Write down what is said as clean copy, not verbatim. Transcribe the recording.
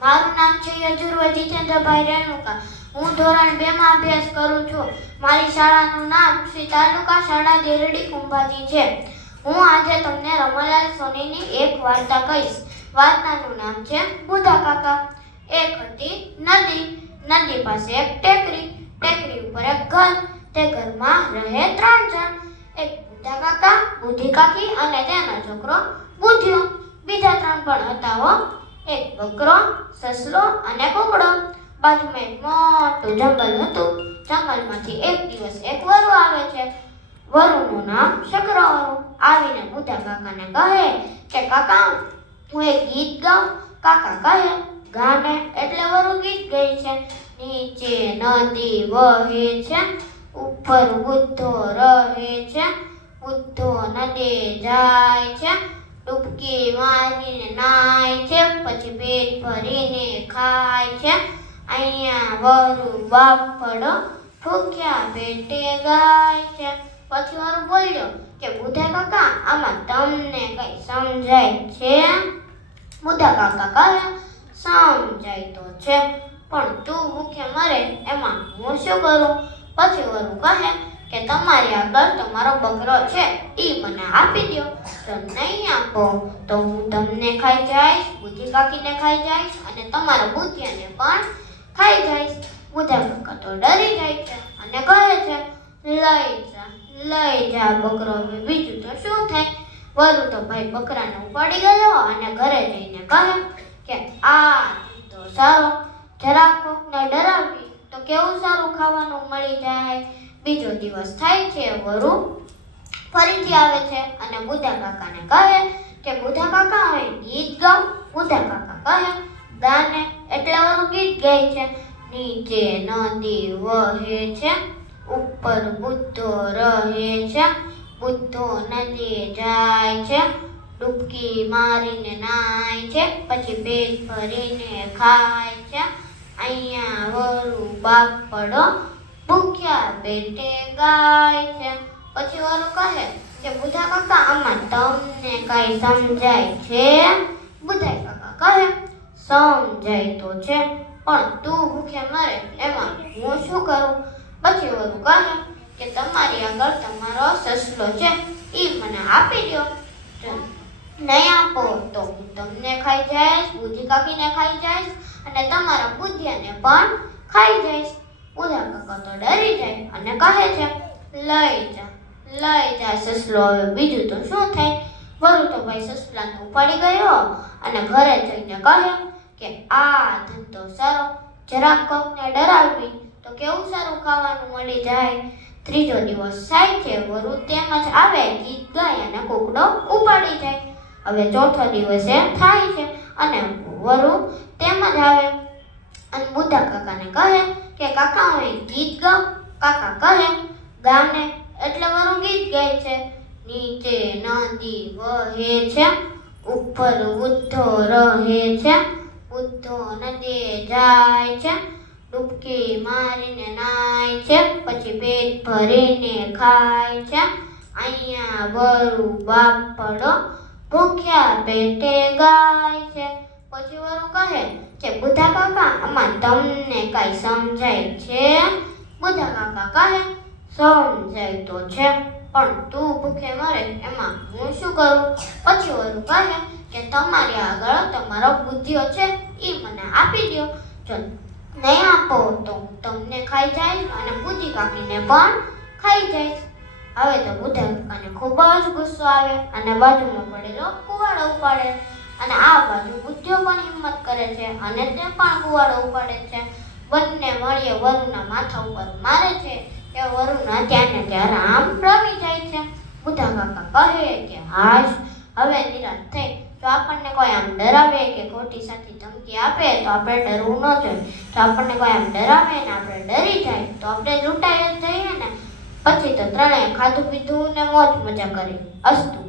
મારું નામ છે યજુર્વેદ જીતેન્દ્રભાઈ રેણુકા. હું ધોરણ 2 માં અભ્યાસ કરું છું. મારી શાળાનું નામ શ્રી તાલુકા શાળા દેરડી કુંભાજી છે. હું આજે તમને રમાલાલ સોનીની એક વાર્તા કહીશ. વાર્તાનું નામ છે બુધા કાકા. એક હતી નદી. નદી પાસે એક ટેકરી. ટેકરી ઉપર એક ઘર. તે ઘરમાં રહે 3 જણ. એક બુધા કાકા, બુધી કાકી અને તેનો છોકરો બુધિયો. બીજા 3 પણ હતા હો. એક બકરો, સસલો અને કુકડો. બાજુમાં એક મોટું જંગલ હતું. જંગલમાંથી એક દિવસ એક વરુ આવે છે. વરુનું નામ શકરવરુ. આવીને બુધા કાકાને કહે કે કાકા, હું એક ગીત ગાઉં. કાકા કહે ગાને. એટલે વરુ ગીત ગાય છે. નીચે નદી વહે છે, ઉપર બુદ્ધો રહે છે. બુદ્ધો નદીએ જાય છે, ડૂબકી મારીને નાય છે, પછી પેટ ભરીને ખાય છે. અહીંયા વરુ બાપડો ભૂખ્યા પેટે ગાય છે. પછી વરુ બોલ્યો કે બુધા કાકા, આમાં તમને કઈ સમજાય છે? બુધા કાકા કહે સમજાય તો છે, પણ તું ભૂખે મરે એમાં હું શું કરું? પછી વરુ કહે કે તમારી આગળ તમારો બકરો છે, એ મને આપી દો. જો નહીં આપો તો હું તમને ખાઈ જઈશ, બુધી કાકીને ખાઈ જઈશ અને તમારા બુધિયાને પણ ખાઈ જઈશ. બુધા કાકા તો ડરી જાય છે અને કહે છે લઈ જા બકરો, હવે બીજું તો શું થાય? વરુ તો ભાઈ બકરાને ઉપાડી ગયો અને ઘરે જઈને કહે કે આ તો સારો, જરાક કોકને ડરાવી તો કેવું સારું ખાવાનું મળી જાય. બીજો દિવસ થાય છે. વરુ ફરીથી આવે છે અને બુધા કાકાને કહે કે બુધા કાકા, હવે ગીત ગાઉં. બુધા કાકા કહે ગાને. એટલે વરુ ગીત ગાય છે. નીચે નદી વહે છે, ઉપર બુદ્ધો રહે છે. બુદ્ધો નદીએ જાય છે, ડૂબકી મારીને નાય છે, પછી પેટ ભરીને ખાય છે. અહીંયા વરુ બાપડો ભૂખ્યા પેટે ગાય છે. પછી વરુ કહે કે બુધા કાકા, આમાં તમને કઈ સમજાય છે? બુધા કાકા કહે સમજાય તો છે, પણ તું ભૂખે મરે એમાં હું શું કરું? પછી વરુ કહે કે તમારી આગળ તમારો સસલો છે, એ મને આપી દો. નહીં આપો તો હું તમને ખાઈ જઈશ, બુધી કાકીને ખાઈ જઈશ અને તમારા બુધિયાને પણ ખાઈ જઈશ. બુધા કાકા તો ડરી જાય અને કહે છે લઈ જા સસલો, હવે બીજું તો શું થાય? વરુ તો ભાઈ સસલાને ઉપાડી ગયો અને ઘરે જઈને કહે કે આ ધંધો સારો, જરાક કોકને ડરાવી તો કેવું સારું ખાવાનું મળી જાય. ત્રીજો દિવસ થાય છે. વરુ તેમજ આવે, ગીત ગાય અને કુકડો ઉપાડી જાય. હવે ચોથો દિવસ થાય છે અને વરુ તેમજ આવે અને બુધા કાકાને કહે કે કાકા, હું ગીત ગાઉં. કાકા કહે ગાને. એટલે વરુ ગીત ગાય છે. નીચે નદી વહે છે, ઉપર બુદ્ધો રહે છે. બુદ્ધો નદીએ જાય છે, ડૂબકી મારીને નાય છે, પછી પેટ ભરીને ખાય છે. અહીંયા વરુ બાપડો ભૂખ્યા પેટે ગાય છે. પછી વરુ કહે કે બુધા કાકા, આમાં તમને કઈ સમજાય છે? બુધા કાકા કહે સમજાય તો છે, પણ તું ભૂખે મરે એમાં હું શું કરું? પછી વરુ કહે કે તમારી આગળ તમારો બુધિયો છે, એ મને આપી દો. જો નહીં આપો તો હું તમને ખાઈ જઈશ અને બુધી કાકીને પણ ખાઈ જઈશ. હવે તો બુધા કાકાને ખૂબ જ ગુસ્સો આવે અને બાજુમાં પડેલો કુવાડો ઉપાડે અને આ બાજુ બુધિયો પણ હિંમત કરે છે અને તે પણ કુવાડો ઉપાડે છે. બંને મળીએ વરુના માથા ઉપર મારે છે કે વરુના ત્યાંને ત્યાં આમ રમી જાય છે. બુધા કાકા કહે કે હાશ, હવે નિરાશ થઈ. જો આપણને કોઈ આમ ડરાવે કે ખોટી સાચી ધમકી આપે તો આપણે ડરવું ન જોઈએ. જો આપણને કોઈ આમ ડરાવે ને આપણે ડરી જાય તો આપણે લૂંટાઈ જ જઈએ ને. પછી તો ત્રણેય ખાધું પીધું ને મોજ મજા કરી. અસ્તુ.